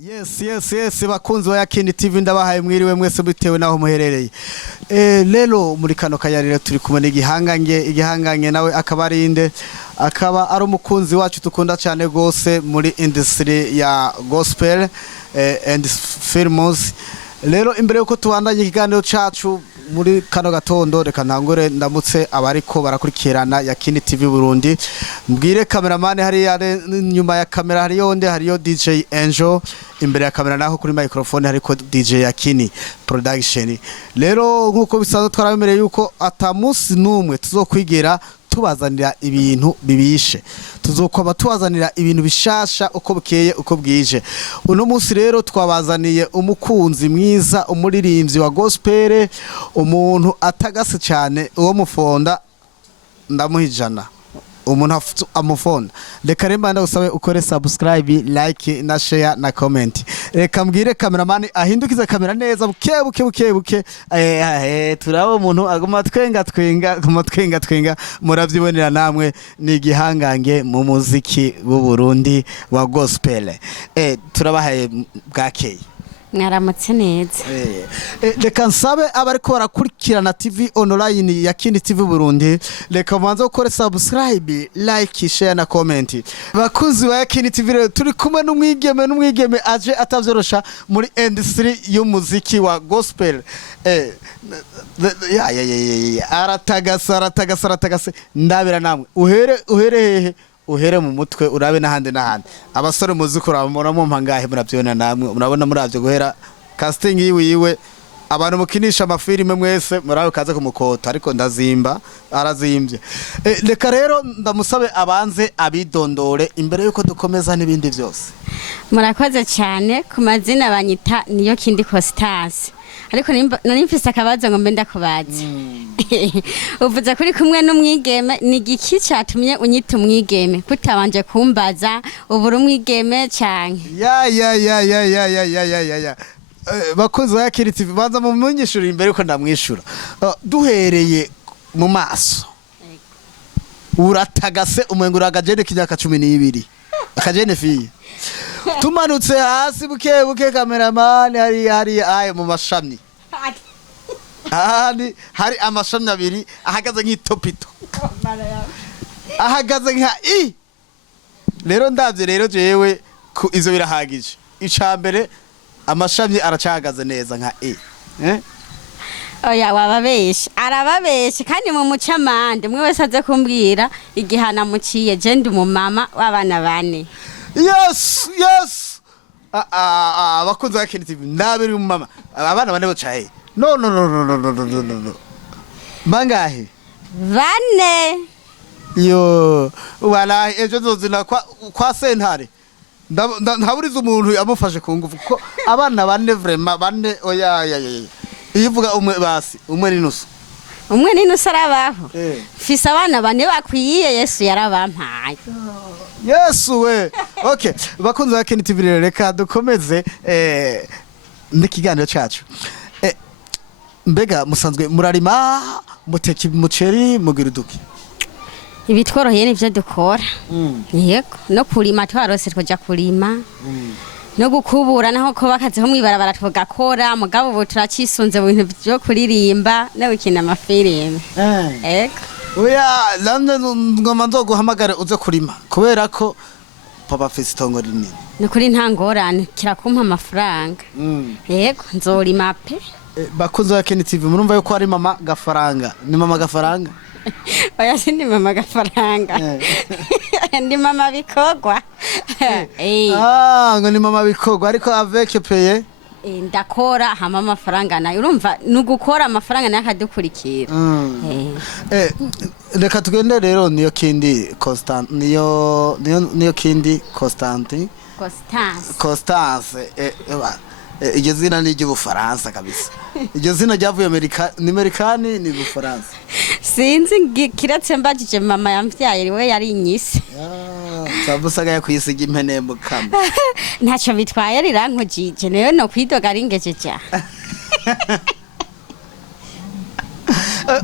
Yes bakunzi wa Yakini TV ndabahaye mwiriwe mwese bitewe naho muherereye. Lelo muri kano kayarire turi kumwe igihanganye nawe akaba ari inde akaba ari umukunzi wacu tukunda cyane gose muri industry ya gospel and films. Lero imbere yuko tubandanye ikiganiro cacu muri kano gatondo reka ntangure ndamutse abariko barakurikirana Yakini TV Burundi. Mbwire cameraman hari nyuma ya kamera hari yonde hariyo DJ Angel, imbere ya kamera naho kuri microphone hariko DJ Yakini production. Lero nkuko bisanzwe twarabemereye yuko atamusi numwe tuzokwigera tubazanira ibintu bibishe, tuzokwaba tubazanira ibintu bishasha uko bukeye uko bwije. Uno munsi rero twabazaniye umukunzi mwiza, umuririmbyi wa gospel, umuntu atagase cyane uwo mufonda ndamuhijana, umuntu amufonda. Reka remba ndagusabe ukore subscribe, like na share na comment. Reka mbwire cameraman ahindukiza kamera neza buke turabo umuntu aguma twenga muravyibonera namwe ni igihangange mu muziki w'u Burundi wa gospel. Turabahaye bwakeye. Mwaramutse neza. Reka nsabe abariko barakurikirana TV online Yakini TV Burundi, reka mwanze ukore subscribe, like, share na comment. Bakunzi wa Yakini TV turi kumwe n'umwigeme aje atavyorosha muri industry y'umuziki wa gospel. Aratagasa ndabira namwe uhere hehe uhere mu mutwe urabe nahande abasore muziko urabona mu mpangahe murabyona namwe murabona muravyo guhera casting yiwe abantu mukinisha amafilime mwese murabe kaze kumukota ariko ndazimba arazimbye. Reka rero ndamusabe abanze abidondore imbere yuko dukomeza n'ibindi byose. Murakoze cyane ku mazina banyita niyo kindi Constance, ariko nari mfise akabazo ngo mbe ndakubaza. Uvuze kuri kumwe n'umwigeme, ni igiki cyatumye unyita umwigeme kutabanje kumbaza ubura umwigeme cyane? Ya bakoze wa Yakini TV banza mu munyishura imbere yuko ndamwishura. Duhereye mu maso uratagase umwengura agajene kijaka 12 akajene fiye tumanutse hasi buke cameraman hari aye mu mashami hari amashami abiri ahagaze nk'itopito ahagaze nka rero ndavye rero jewe izo birahagije. Icambere amashami aracahagaze neza nka Oya wababeshe arababeshe kandi mu mucamande mwe wese aze kumbwira igihana muciye je ndi umumama w'abana bane. Yes bakunze wa Yakini TV ndabiri umumama abana bane bocaye no bangahe bane yo wala ejo nzozina kwa sentare ntaburiza umuntu yamufashe ku ngufu ko abana bane vraiment bane oya ivuga umwe basi umwe n'inusu arabaho. Fise abana bane bakwiye Yesu yarabampaye. Yesu we. Okay, bakunze wa Yakini TV reka dukomeze n'ikiganiro cyacu. Mbega musanzwe murarima muteka umuceri mugira duki? Ibitworoheye nivyo dukora. Yego, no kurima twarose twoja kurima. No gukubura naho ko bakaze ho mwibarabara twogakora mugabo ubu turacisunze mu bintu byo kuririmba no gukina amafilime. Yego. Oya lande ngoma nzoguhamagara uze kurima kubera ko papa afise itongo rinini. Ni kuri ntangorane kirakumpa amafaranga. Yego nzorima pe. Bakunze wa Yakini TV murumva yuko ari mama gafaranga. Ni mama gafaranga? Oya sindi mama gafaranga. Ndi mama bikogwa. Ngo ni mama bikogwa ariko avec paye. Ndakora hama amafaranga nayo urumva nugukora amafaranga nayo akadukurikira. Reka tugende rero niyo kindi Constant niyo kindi Constance iryo zina ni ry'Ubufaransa kabisa. Iryo zina ryavuye Amerikani ni Bufaransa. Sinzi kiratse mbajije mama yamvyaye we yari inyise. Sabusaga yakwisiga impene mu kamba. Ntaco bitwaye rirankujije nayo no kwidoga ringeje ja.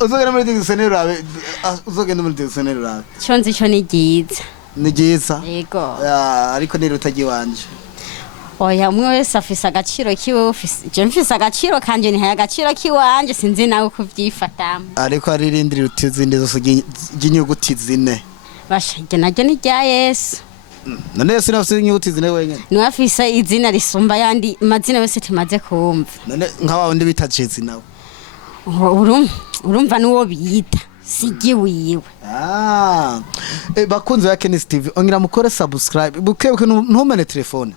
Uzogenda muri dictionnaire urabe. Chonzi cyo ni giza. Ni giza. Yego. Ariko ni rutagiwanje. oya umwe wese afise agaciro kiwe je mfise agaciro kanje ni agaciro kiwanje sinzi nawe kuvyifatamo ariko aririndira utizinde zose ry'inyuguti zine bashije naryo ni rya Yesu none Yesu nafise inyuguti zine wenyene niwe afise izina risumba yandi mazina yose tumaze kumva none nkawa wundi bita Jezi nawe urumva nuwo biyita sigi wiwe bakunze Yakini TV ongira mukore subscribe bukebuke ntumene telefone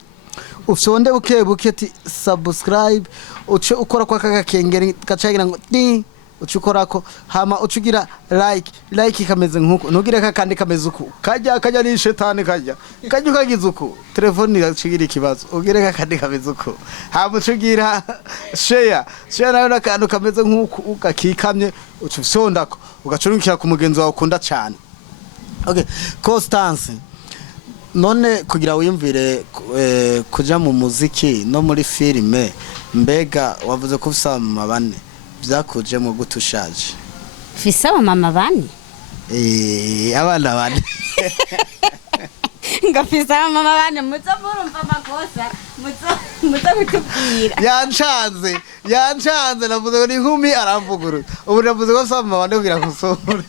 ufyonde bukebuke ati subscribe uce ukora kwa kakengeri gacagira ngo ni ucukorako hama ucugira like kameze nkuko ntugire kakandi kameze uko kajya ni shetani kajya ukagize uko telefone iracigira ikibazo ugire kakandi kameze uko hama ucugira share nayo nakantu kameze nkuko ugakikamye ucufyondako ugacurukira ku mugenzi wawe ukunda cyane okay Constance none kugira wiyumvire kuja mu muziki no muri filime mbega wavuze ko ufisa mama bane byakujemo gutushaje fisa mama bane abana bane ngafisa mama bane muzo murumva amakosa muzo gutubwira yanchanze navuze ngo ni nkumi aramvuguru ubu navuze ko mama bane kugira kusore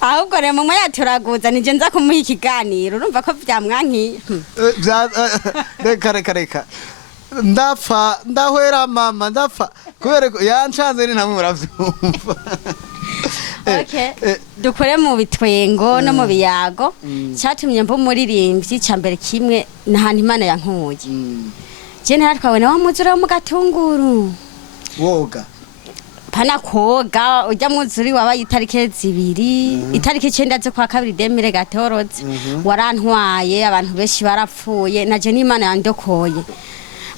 ahubwo rero mama yaturaguza nije nza kumuha ikiganiro urumva ko byamwankiye reka ndahwera mama ndapfa kubera yanchanze ni ntamwe muravyumva okay dukore mu bitwengo no mu biyago cyatumye mbo muririmbyi cyambere kimwe nahantu Imana yankuye je naratwawe na wamuzura wo mu gatunguru woga pana koga ujya muzuri wabaye itarike zibiri itarike 9 zo kwa kabiri 2014 warantwaye abantu benshi barapfuye naje n'Imana yandokoye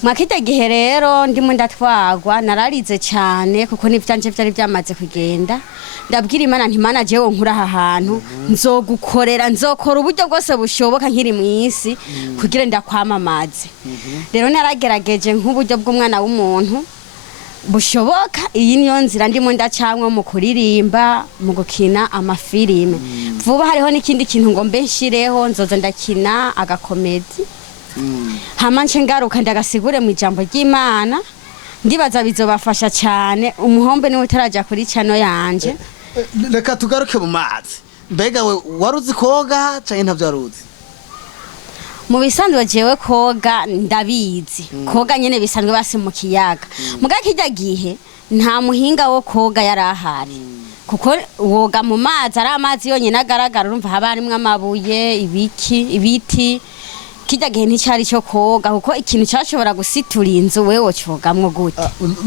mwakita gihe rero ndimo ndatwagwa nararize cyane kuko nivyanje byari byamaze kugenda ndabwira Imana nti Imana jewe nkura aha hantu nzokora uburyo bwose bushoboka nkiri mu isi kugira ndakwamamaze rero naragerageje nk'uburyo bw'umwana w'umuntu bushoboka iyi niyo nzira ndimo ndacamwe mu kuririmba mu gukina amafilime vuba hariho n'ikindi kintu ngo mbenshireho nzoza ndakina agakomedi hamanje ngaruka ndagasigure mu ijambo ry'Imana ndibaza bizobafasha cyane umuhombe ni utaraja kuri chano yanje reka tugaruke mu mazi mbega we waruzi koga cyane ntavyaruzi mu bisanzwe jewe koga ndabizi koga nyene bisanzwe basi mu kiyaga muga kijya gihe nta muhinga wo koga yarahari kuko woga mu mazi ari amazi yonyine agaragara urumva haba harimwe amabuye ibiti kijya gihe nticari cyo koga kuko ikintu cyashobora gusitura inzu wewe cogamwe gute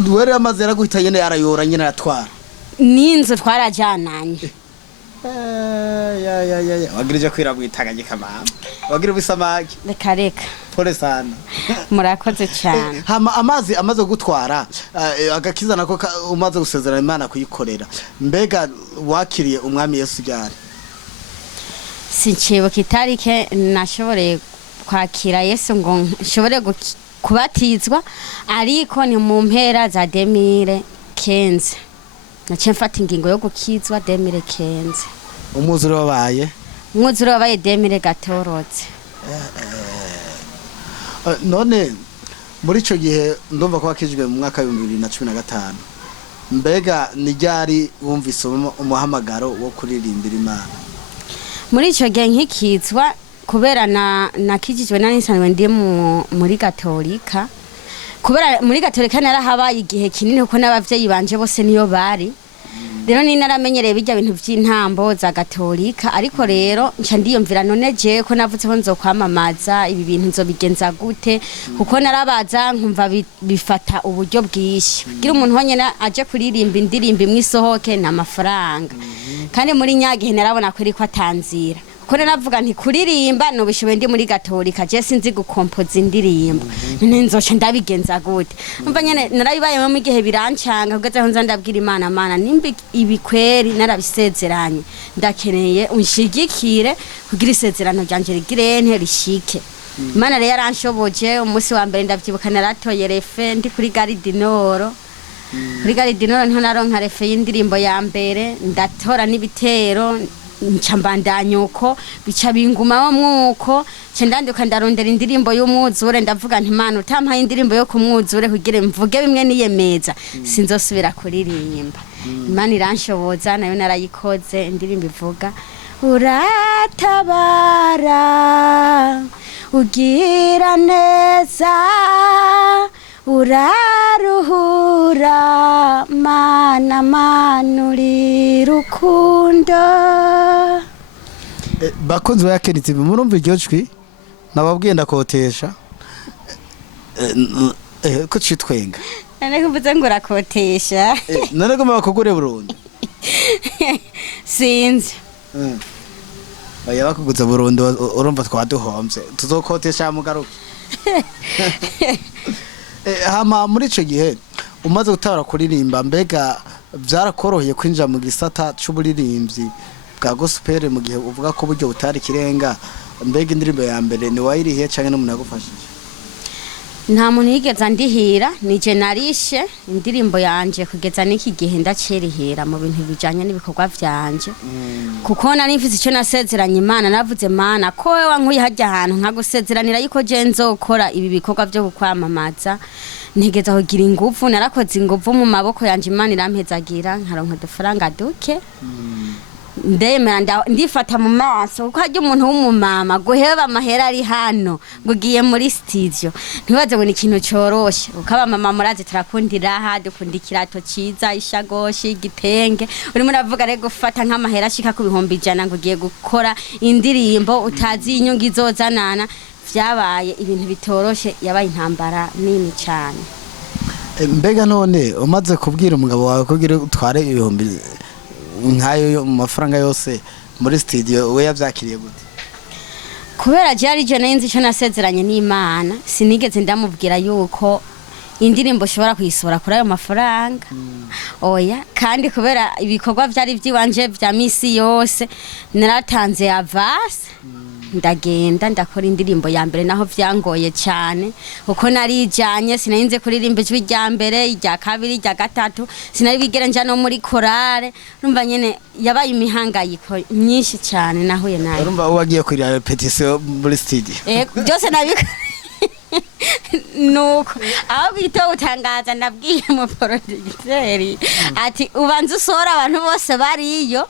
were amazi yaraguhita nyene arayora nyene aratwara ninzu twarajananye wagirije kwira bwitaganye kamama wagira bisamaki reka pole sana murakoze cyane hama amazi amaze gutwara agakiza nako umaze gusezerana Imana kuyikorera mbega wakiriye umwami Yesu byari sinchibo kitarike nashobore kwakira Yesu ngo nshobore kubatizwa ariko ni mu mpera za 2015 nace mfata ingingo yo gukizwa 2015 umwuzure wabaye 2014 none muri ico gihe ndumva ko wakijwe mu mwaka wa 2015 mbega nijari wumvise umuhamagaro wo kuririmbira Imana muri ico gihe nkikizwa kubera nakijijwe nanisanzwe ndi muri Gatolika kubera muri Gatolika narahabaye igihe kinini kuko n'abavyeyi banje bose niyo bari rero ni naramenyereye bijya bintu by'intambo za Gatolika ariko rero nca ndiyumvira none je ko navutse ko nzokwamamaza ibi bintu nzobigenza gute kuko narabaza nkumva bifata uburyo bwishi kugira umuntu honyene aje kuririmba indirimbo imwe isohoke na mafaranga kandi muri nyagihe narabona ko riko atanzira kone navuga nti kuririmba no bishobe ndi muri Gatolika je sinzi gukompoza indirimbo none nzoce ndabigenza gute umva nyene narabibaye mu gihe birancanga kugeza aho nza ndabwira Imana nimba ibikweri narabisezeranye ndakeneye unshigikire kugira isezerano ryanje rigirente rishike Imana rero yaranshoboje umunsi wa mbere ndavyibuka naratoye refe ndi kuri Garidinoro kuri Garidinoro nto naronka refe y'indirimbo ya mbere ndatora n'ibitero ncambandanyuko bica binguma wo mwuko cendanduka ndarondera indirimbo y'umwuzure ndavuga nti Mana utampaye indirimbo yo kumwuzure kugira mvuge bimwe niyemeza sinzosubira kuririmba Imana iranshoboza nayo narayikoze indirimbo ivuga uratabara ugira neza uraruhura mana manuri rukundo. bakunzi ba Yakini TV murumva iryo jwi nababwiye ndakotesha ko citwenga nane kuvuze ngo urakotesha none ko bakugure Burundi sinzi oya bakuguza Burundi urumva twaduhomvye tuzokotesha mugaruke hama muri ico gihe umaze gutara kuririmba mbega vyarakoroheye kwinjira mu gisata c'uburirimbyi bwa gospel mu gihe uvuga ko buryo butari kirenga mbega indirimbo ya mbere ni wayirihiye canke n'umuntu yagufashije? nta muntu yigeze andihira nije narishe indirimbo yanje kugeza n'iki gihe ndacerihera mu bintu bijanye n'ibikorwa vyanje kuko nari mfise ico nasezeranye Imana navuze Mana ko wewe wankuye hajya ahantu nkagusezeranira yuko je nzokora ibi bikorwa byo gukwamamaza ntegeza kugira ingufu narakoze ingufu mu maboko yanje Imana irampezagira nkaronka udufaranga duke ndemera ndifata mu maso kuko hajya umuntu w'umumama guheba amahera ari hano ngugiye muri studio ntibaze ngo ni ikintu coroshe ukaba mama murazi turakundira aha dukunda ikirato ciza ishagoshi igitenge urimo uravuga rero gufata nk'amahera ashika ku 100 ngugiye gukora indirimbo utazi inyungu izozanana vyabaye ibintu bitoroshe yabaye intambara nini cyane. mbega none umaze kubwira umugabo wawe kugira utware 1000 nkayo mu mafaranga yose muri studio we yavyakiriye gute? kubera jari je nzi ico nasezeranye n'Imana sinigeze ndamubwira yuko indirimbo shobora kuyisora kuri ayo mafaranga oya kandi kubera ibikorwa vyari vyiwanje vya misi yose naratanze avance ndagenda ndakora indirimbo ya mbere naho vyangoye cyane uko narijanye sinarinze kuririmba ijwi rya mbere irya kabiri irya gatatu sinari bigere nja no muri korale urumva nyene yabaye imihangayiko myinshi cyane nahuye nayo. urumva wagiye kuri repetition muri studio byose nabiko nuko aho bito utangaza ndabwiye mu producteur ati ubanza usora abantu bose bariyo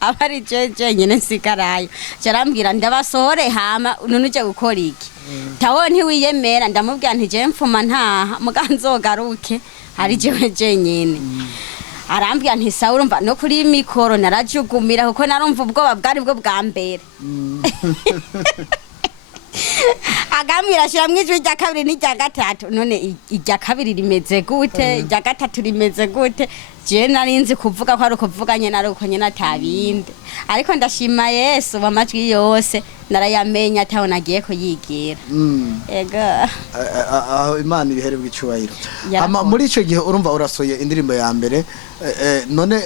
abari jeje nyene sikarayo cyarambwira ndabasohore hama nunuje gukora iki tawo ntiwiyemera ndamubwira nti je mfuma ntaha muganzogaruke hari jewe jenyene arambwira nti sawa urumva no kuri mikoro narajugumira kuko narumva ubwoba bwari bwo bwa mbere agambira shira mwijwi rya kabiri n'irya gatatu none irya kabiri rimeze gute irya gatatu rimeze gute je narinzi kuvuga ko ari ukuvuganye naruko nyene atabinde ariko ndashima Yesu bamajwi yose narayamenya ataho nagiye ko yigira ega aho Imana ibihere bw'icubahiro. ama muri ico gihe urumva urasoye indirimbo ya mbere none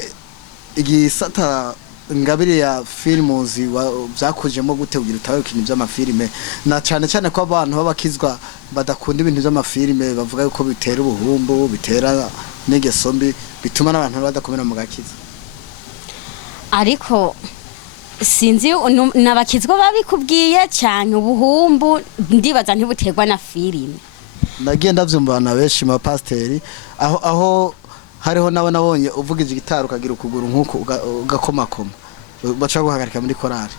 igisata ngabire ya filmuzi byakujemo gute kugira utawe ikintu by'amafilme na cyane cyane ko abantu babakizwa badakunda ibintu by'amafilme bavuga yuko bitera ubuhumbu bitera n'ingeso mbi bituma n'abantu badakomera mu gakiza ariko sinzi nabakizwa babikubwiye cyane ubuhumbu ndibaza ntibuterwa na filime nagiye ndavyumva na benshi ma pasteri aho hariho nawe nabonye uvugije gitaro ukagira ukuguru nkuko ugakomakoma baca guhagarika muri korali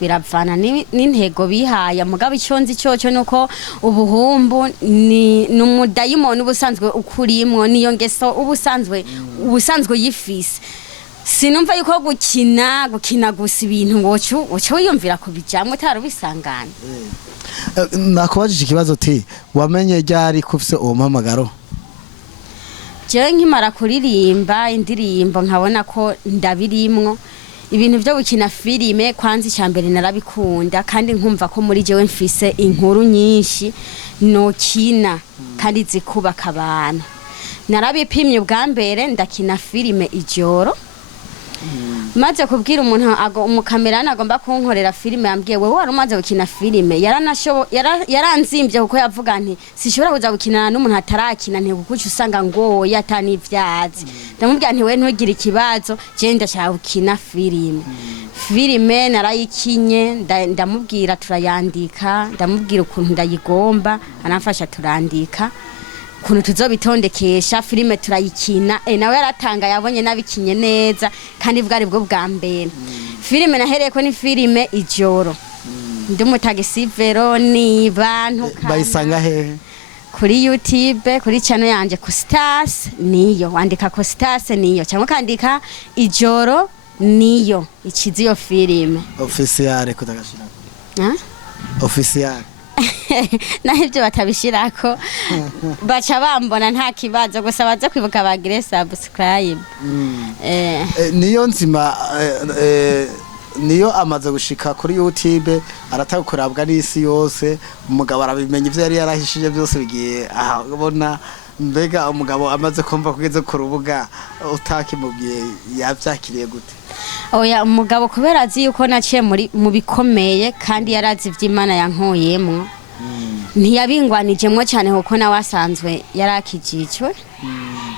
biravana n'intego bihaye mugabo icyonzi cyoco nuko ubuhumbu ni numudayimoni ubusanzwe ukurimwo niyo ngeso ubusanzwe yifise sinumva yuko gukina gusa ibintu ngocu wiyumvira kubijamwe tarubisangana. nakubajije ikibazo uti wamenye ryari kufise uwo mpamagaro? jewe nkimara kuririmba indirimbo nkabona ko ndabirimwo ibintu byo gukina filime kwanza icyambere narabikunda kandi nkumva ko muri jewe mfise inkuru nyinshi nokina kandi zikubaka abantu narabipimye ubwa mbere ndakina filime ijoro maze kubwira umuntu umukamerani agomba kunkorera filime yambwiye wewe wari umaze gukina filime yaranzimvye kuko yavuga nti sishobora kuza gukinana n'umuntu atarakina nti kuko usanga ngo yatani ivyazi ndamubwira nti we ntugire ikibazo je ndashaka gukina filime narayikinye ndamubwira turayandika ndamubwira ukuntu ndayigomba anamfasha turandika ukuntu tuzobitondekesha filime turayikina nawe yaratanga yabonye nabikinye neza kandi bwari bwo bwa mbere filime nahereyeko ni filime ijoro ndi mutagisi Veroni bantu bayisanga hehe kuri YouTube kuri channel yanje ku Stars niyo wandika ku Stars niyo cyangwa kandika ijoro niyo ikiziyo filime official kutagashira official nahibyo batabishirako baca bambona nta kibazo gusa baza kwibuka bagire subscribe niyo nzima niyo amaze gushika kuri YouTube aratakurabwa n'isi yose umugabo arabimenya ivyo yari yarahishije byose bigiye abona mbega umugabo amaze kumva kugeze ku rubuga utakimubwiye yavyakiriye gute oya umugabo kubera azi yuko naciye mu bikomeye kandi yarazi ivy'Imana yankoyemo ntiyabingwanijemwo cyane kuko nawe asanzwe yarakijijwe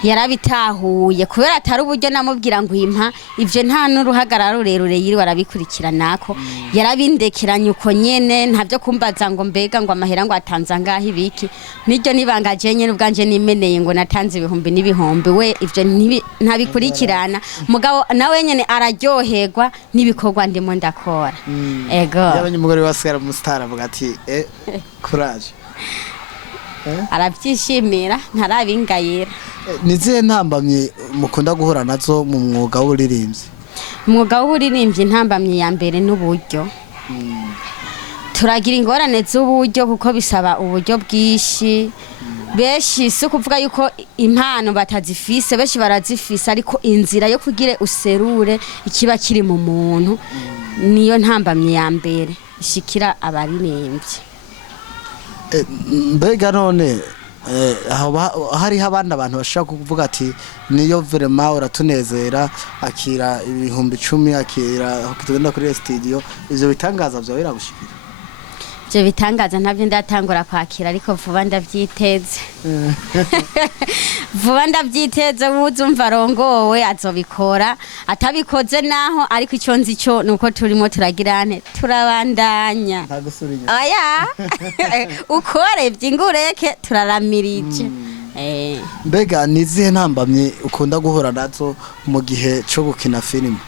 yarabitahuye kubera atari uburyo namubwira ngo impa ivyo nta n'uruhagarara rurerure yiri warabikurikiranako yarabindekeranye uko nyene ntavyo kumbaza ngo mbega ngo amahera ngo atanza ngaho ibiki niryo nibangaje nyene ubwanje nimeneye ngo natanze ibihumbi n'ibihumbi we ivyo ntabikurikirana mugabo nawe nyene araryoherwa n'ibikorwa ndimo ndakora ego yabanye umugore wasera mu star avuga ati courage arabyishimira ntarabingayira nizihe ntambamye mukunda guhura nazo mu mwuga w'uririmbyi umwuga w'uririmbyi ntambamye ya mbere n'uburyo turagira ingorane z'uburyo kuko bisaba uburyo bwishi beshi si kuvuga yuko impano batazifise beshi barazifise ariko inzira yo kugira userure ikiba kiri mu muntu niyo ntambamye ya mbere ishikira abaririmbyi mbega none hariho abandi abantu bashaka kuvuga ati niyo vraiment uratunezera akira ibihumbi 10 akira tugenda kuri studio ivyo bitangaza byawe biragushikira je bitangaza ntabyo ndatangura kwakira ariko vuba ndavyiteze vuba ndavyiteze uzumva rongowe azobikora atabikoze naho ariko icyo nzi cyo nuko turimo turagirane turabandanya ntagusurinya oya ukore byingureke turaramirije mbega nizihe ntambamye ukunda guhura nazo mu gihe cyo gukina filime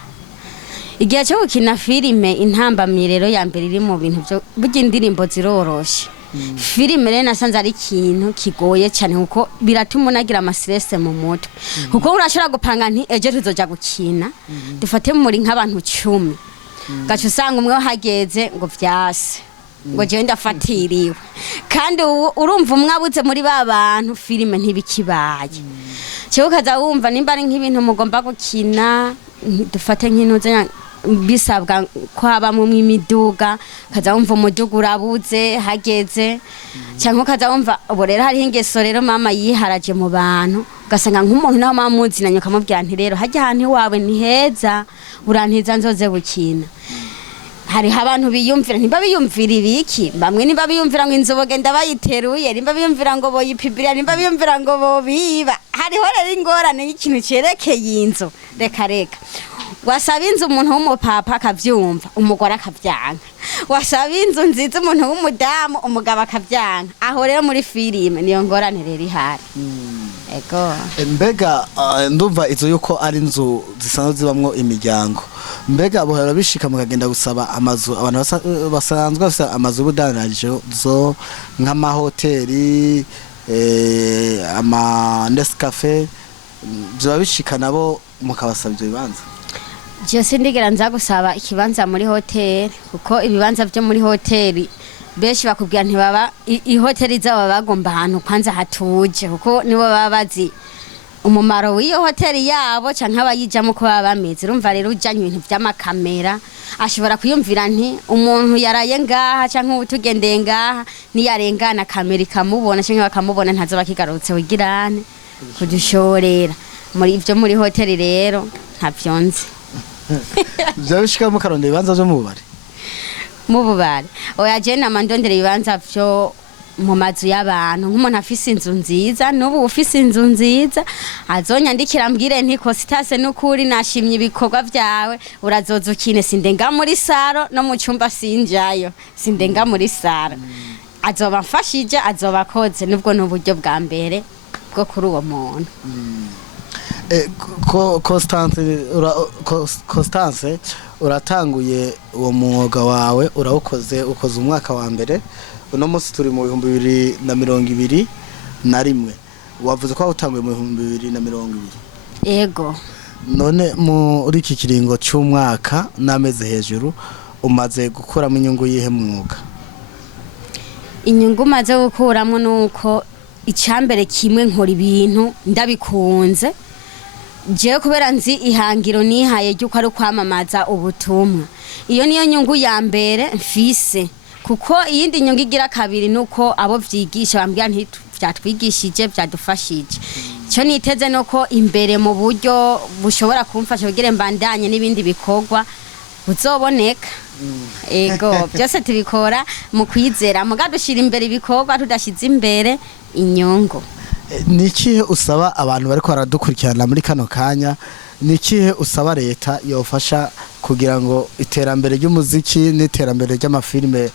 igihe cyo gukina filime intambamye rero ya mbere iri mu bintu byo burya indirimbo ziroroshe filime rero nasanze ari ikintu kigoye cyane kuko biratuma unagira amastress mu mutwe kuko urashobora gupanga nti ejo tuzoja gukina dufate muri nk'abantu 10 gacu usanga umwe hageze ngo vyase ngo je ndafatiriwe kandi urumva umwe abuze muri ba bantu filime ntibikibaye cyo ukaza wumva nimba ari nk'ibintu mugomba gukina dufate nk'intuze bisabwa ko haba mu imiduga kaza wumva umuduga urabuze hageze cyangwa kaza wumva ubo rero hari ingeso rero mama yiharaje mu bantu gasanga nk'umuntu naho mamuzinanye kamubwira nti rero hajya ahantu wawe ni heza urantiza nzoze bukina hari abantu biyumvira ntimba biyumvira ibiki bamwe nimba biyumvira ngo inzoboge ndabayiteruye nimba biyumvira ngo boyipibira nimba biyumvira ngo bobiba hariho rero ingorane y'ikintu cerekeye inzo reka wasaba inzu umuntu w'umupapa akavyumva umugore akavyanka wasaba inzu nziza umuntu w'umudamu umugabo akavyanka aho rero muri filime niyo ngorane rero ihari ego mbega ndumva izo yuko ari inzu zisanzwe zibamwo imiryango mbega bohera bishika mukagenda gusaba amazu abantu basanzwe bafite amazu y'ubudandaje zo nk'amahoteli ama Nescafe byo bishika nabo mukabasabye ibibanza Jose ndigera nza gusaba ikibanza muri hoteli kuko ibibanza byo muri hoteli beshi bakubwira nti baba ihoteli zaba bagomba ahantu kwanza hatuje kuko nibo baba bazi umumaro w'iyo hoteli yabo canke abayijamo ko baba bameze urumva rero ujanye ibintu by'amakamera ashobora kuyumvira nti umuntu yaraye ngaha canke utugendeye ngaha ni yarengana kamera ikamubona canke bakamubona ntazoba kigarutse wigirane kudushorera muri ivyo muri hoteli rero ntavyonze byabishika mu karonde ibibanza byo mu bubari mu bubari oya je namandondera ibibanza byo mu mazu y'abantu nk'umuntu afise inzu nziza n'ubu ufise inzu nziza azonyandikira ambwire nti Kositase n'ukuri nashimye ibikorwa vyawe urazoza ukine sindenga muri saro no mu cyumba sinjayo sindenga muri saro azoba mfashije azoba akoze nubwo n'uburyo bwa mbere bwo kuri uwo muntu Constance uratanguye uwo mwuga wawe ukoze umwaka wa mbere uno munsi turi mu 2021 wavuze ko utanguye mu 2020 ego none muri iki kiringo cy'umwaka n'ameze hejuru umaze gukuramo inyungu yihe mwuga inyungu maze gukuramo nuko icambere kimwe nkora ibintu ndabikunze je kubera nzi ihangiro nihaye ryuko ari kwamamaza ubutumwa iyo niyo nyungu ya mbere mfise kuko iyindi nyungu igira kabiri nuko abo vyigisha bambwira nti vyatwigishije vyadufashije cyo niteze nuko imbere mu buryo bushobora kumfasha kugira mbandanye n'ibindi bikorwa buzoboneka ego byose tubikora mu kwizera muga dushira imbere ibikorwa tudashize imbere inyungu nikihe usaba abantu bariko baradukurikirana muri kano kanya nikihe usaba leta yofasha kugira ngo iterambere ry'umuziki n'iterambere ry'amafilme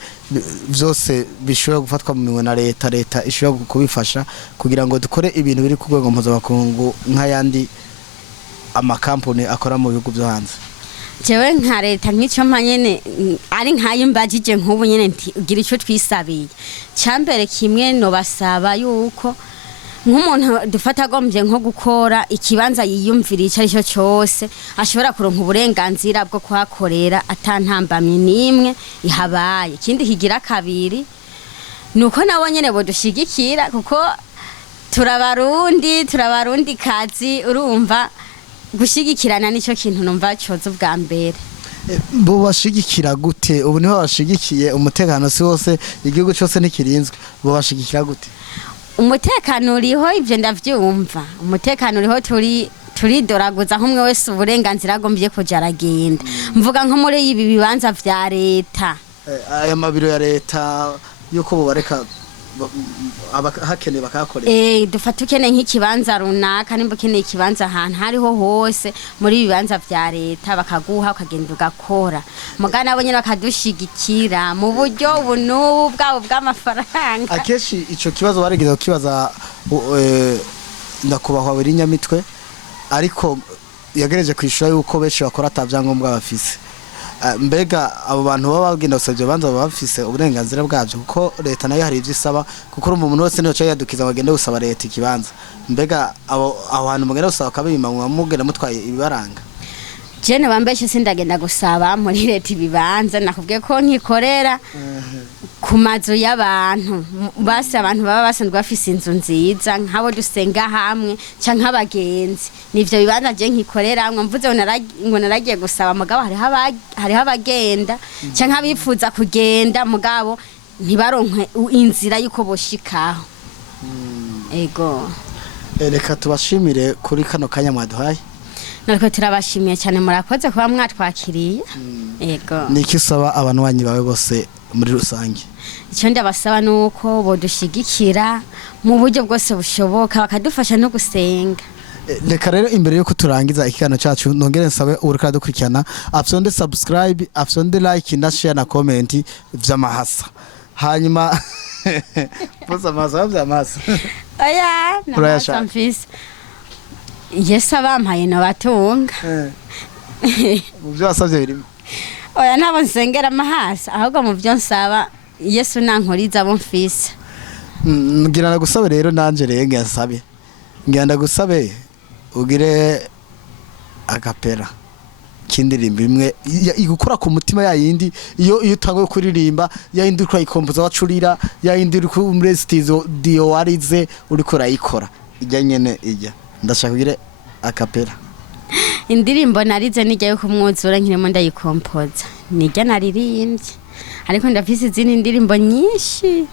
vyose bishobora gufatwa mu minwe na leta ishobora kubifasha kugira ngo dukore ibintu biri ku rwego mpuzamakungu nk'ayandi amakampuni akora mu bihugu byo hanze jewe nka leta nk'icyo mpanyene ari nkayimbagije nk'ubu nyene ugira ico twisabiye cyambere kimwe no basaba yuko nk'umuntu dufata gombye nko gukora ikibanza yiyumvira ico arico cyose ashobora kuronka uburenganzira bwo kwakorera atantambamye nimwe ihabaye kindi kigira kabiri nuko nabo nyene bodushigikira kuko turabarundi kazi urumva gushigikirana nico kintu numva cyozo bwa mbere bo bashigikira gute ubu niho bashigikiye umutekano si wose igihugu cyose ntikirinzwe bo bashigikira gute umutekano uriho ivyo ndavyumva umutekano uriho turidoraguza nk'umwe wese uburenganzira agombye kuja aragenda mvuga nko muri ibi bibanza vya leta aya mabiro ya leta yuko bo bareka hakene bakakorera dufata ukene nk'ikibanza runaka nimba ukeneye ikibanza ahantu hariho hose muri bibanza vya leta bakaguha ukagenda ugakora mugana abo nyene bakadushigikira mu buryo bunubu bwabo bw'amafaranga akeshi ico kibazo barigeze kukibaza ndakubahwa Birinyamitwe ariko yagereje kwishura yuko benshi bakora atavyangombwa bafise mbega abo bantu baba bagenda gusabye banza bafise uburenganzira bwabyo kuko leta nayo hari ivyo isaba kuko umuntu wese niyo yadukiza bagende gusaba leta ikibanza mbega abo hantu mugenda gusaba kabima mugenda mutwaye ibibaranga jene bambeshe sindagenda gusaba muri leta ibibanza nakubwiye ko nkikorera ku mazu y'abantu base abantu baba basanzwe bafise inzu nziza nk'abo dusenga hamwe canke abagenzi nivyo bibanza je nkikorera mvuze ngo naragiye gusaba mugabo hariho abagenda canke abifuza kugenda mugabo ntibaronke inzira yuko boshikaho ego reka tubashimire kuri kano kanya mwaduhaye nariko turabashimiye cyane murakoze kuba mwatwakiriye ego niki usaba abantu banyi bawe bose muri rusange icyo ndabasaba nuko bodushigikira mu buryo bwose bushoboka bakadufasha no gusenga reka rero imbere yuko turangiza ikiganiro cyacu nongere nsabe ureka dukurikirana afyonde subscribe afyonde like na share na comment vy'amahasa hanyuma poza amahasa vy'amahasa oya na mfise Yesu abampaye no batunga mu byo wasavye birimo oya nabo nsengera amahasa ahubwo mu byo nsaba Yesu nankoriza abo mfise ngira nagusabe rero nanje renge nsabe ngira ndagusabe ugire agapera kindirimba imwe igukora ku mutima yayindi iyo utangiye kuririmba yayindi ukora ikompoza wacurira yayindi uri ku mrestizo dio warize uri kurayikora ijya nyene ijya ndashaka ugire akapera indirimbo narize nijya yo kumwuzura nkiremo ndayikompoza nijya naririmbye ariko ndafise izindi ndirimbo nyinshi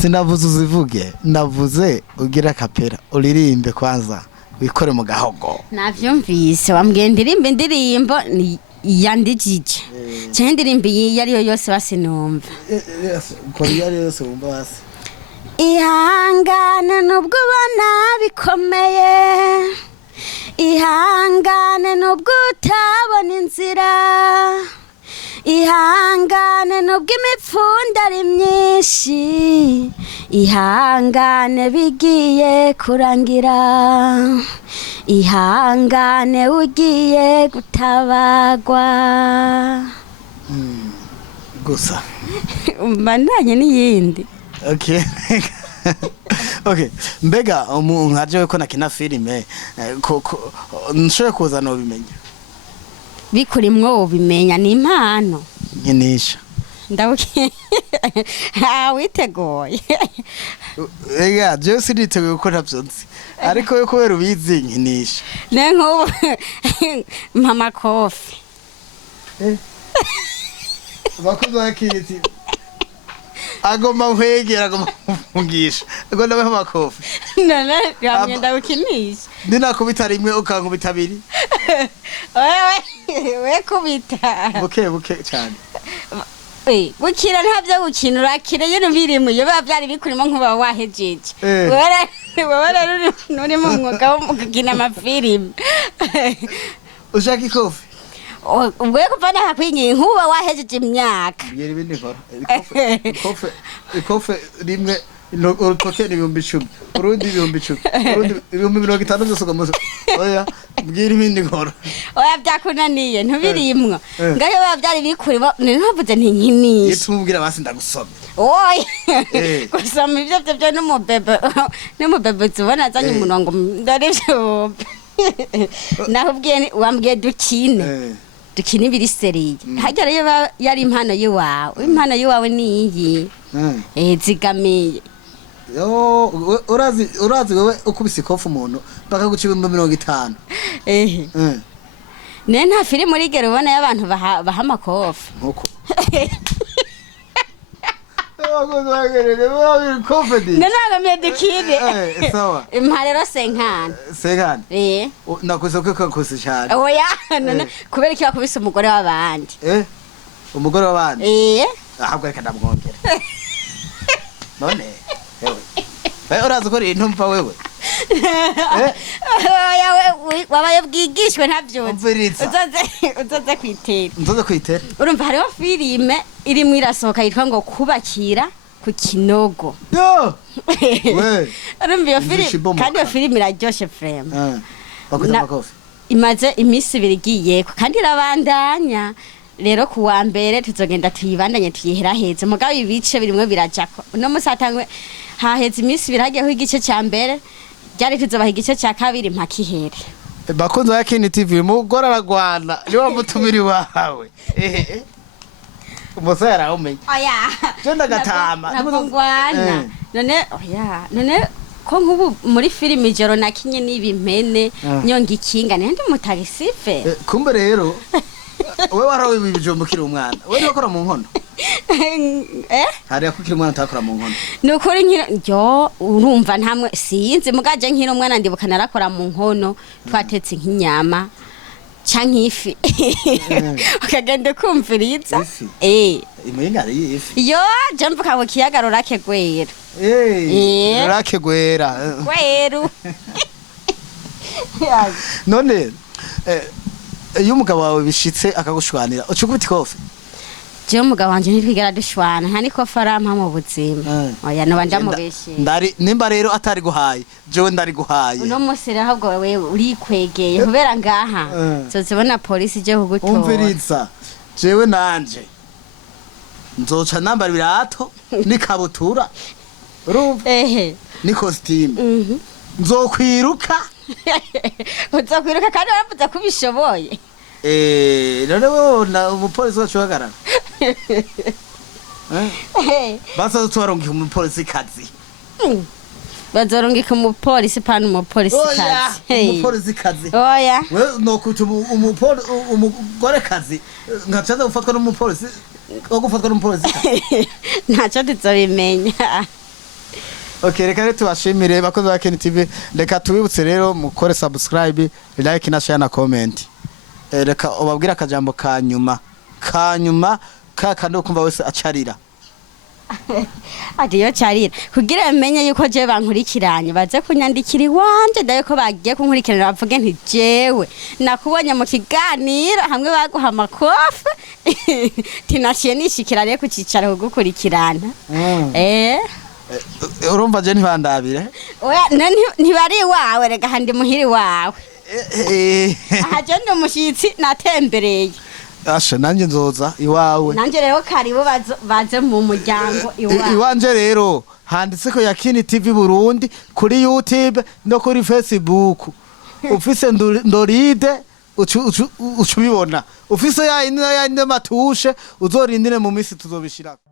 sinavuze uzivuge navuze ugira akapera uririmbe kwanza wikore mu gahogo navyumvise wambwiye indirimbo yandijije cyane indirimbo yari yo yose basinumva ko yari yose wumva basi ihangane nubwo ubona bikomeye, ihangane nubwo utabona inzira, ihangane nubwo imipfunda ari myinshi, ihangane bigiye kurangira, ihangane ugiye gutabagwa. gusa mbandanye n'iyindi. okay okay mbega nkaje ko nakina filime nshoye kuza no bimenya bikurimwo ubimenya ni impano nkinisha ndabuke witegoye ega je siniteguye ko ntavyonzi ariko yo kubera ubizi nkinisha ne nkubu mama kofi bakuzo Yakini TV agomba kwegera agomba kufungisha ngo ndabe amakofi none yamye ndabukinisha ninakubita rimwe ukankubita abiri we kubita buke cyane gukira ntabyo gukina urakira iyo birimo iyo byari bikurimo nkuba wahejeje wewe nuri mu mwuga wo gukina amafilime ushaka ikofi ubwo kuvana hakwinyi nkuba wahejeje imyaka yeri bindi nkora ikofe rimwe urutoke ni 10,000 urundi 10,000 urundi 50 byose ugamuza oya mbwira ibindi nkora oya byakunaniye ntubirimwo ngayo byari bikurimo ntuvuze ntinkinisha yitubwira basi ndagusoma oya gusoma ibyo byo n'umubebe tubona azanye umurongo ndari byo nahubwiye wambwiye dukine ibiri seriye hajya rero yari impano yiwawe impano yiwawe ni iyi zigamiye yo urazi wewe ukubise ikofu umuntu bakaguca 50. ne nta filime muri gero ubona y'abantu baha amakofi nkuko nanaga medikine sawa imparero senkana nakuze ko kakuze cyane oya none kubera iki bakubise umugore w'abandi umugore w'abandi ahubwo reka ndamwongera none wewe urazi ko rero mva wewe wabaye bwigishwe ntabyutse uzoze kwitera urumva hariho filime irimo irasohoka yitwa ngo kubakira ku kinogo urumva iyo filime kandi iyo filime iraryoshe frame imaze iminsi 2 igiyeko kandi irabandanya rero kuwa mbere tuzogenda tuyibandanye tuyihera heze mugabo ibice birimwe birajako no musatangwe haheze iminsi biragiyeho igice cya mbere byari tuzobaha igice cya kabiri mpakihere bakunze Yakini TV mugora aragwana ni wa mutumiri wawe umusara umenye oya je ndagatama nabongwana none ko nkubu muri filime ijoro nakinye n'ibimpene nyonga ikingane ndi mutagisife kumbe rero wewe warawe ibijomukira umwana wewe ukora mu nkono hari akukira umwana utakora mu nkono nukuri nkiro urumva ntamwe sinzi mugaje nkira umwana ndibuka narakora mu nkono twatetse nk'inyama canke ifi ukagenda kumviriza imenga ari ifi yo jambo kabo kiyagaro rake gwera rake gwera gweru none iyo umugabo wawe bishitse akagushwanira ucukubita ikofi je umugabo wanje ntitwigera dushwana nta niko farampa mu buzima oya no banja mu beshi ndari nimba rero atari guhaye jewe ndari guhaye uno musira ahubwo wewe uri kwegeye kubera ngaha zozibona polisi je kugutora umviriza jewe nanje nzoca nambara birato nikabutura urumva ni costume nzokwiruka uzokwiruka kandi waravuze kubishoboye none wowe na umupolisi wacu hagarara basa tuwaronga umupolisi kazi bazorongika umupolisi pana umupolisi kazi umupolisi kazi oya wewe nokuta umugore kazi ngacaza gufatwa n'umupolisi ogufatwa n'umupolisi ntaco tuzobimenya okay reka rero tubashimire bakoze Yakini TV reka tubibutse rero mukore subscribe like na share na comment reka ubabwira akajambo kanyuma kandi ukumva wese acarira Adiyo carira kugira bamenye yuko je bankurikiranye baze kunyandikira iwanje ndaye ko bagiye kunkurikirana bavuge nti jewe nakubonye mu kiganiro hamwe baguha amakofe tinashiye nishikira rero kucicaro kugukurikirana urumva je ntibandabire oya ntibari wawe rega handi muhiri wawe aha je ndi umushitsi natembereye Asha nanje nzoza iwawe. Nanje rero karibu baze mu muryango iwawe. Iwanje rero handitse ko Yakini TV Burundi kuri YouTube no kuri Facebook. Ufise ndoride ucubibona. Ufise ya indi matushe uzorindire mu misi tuzobishirako.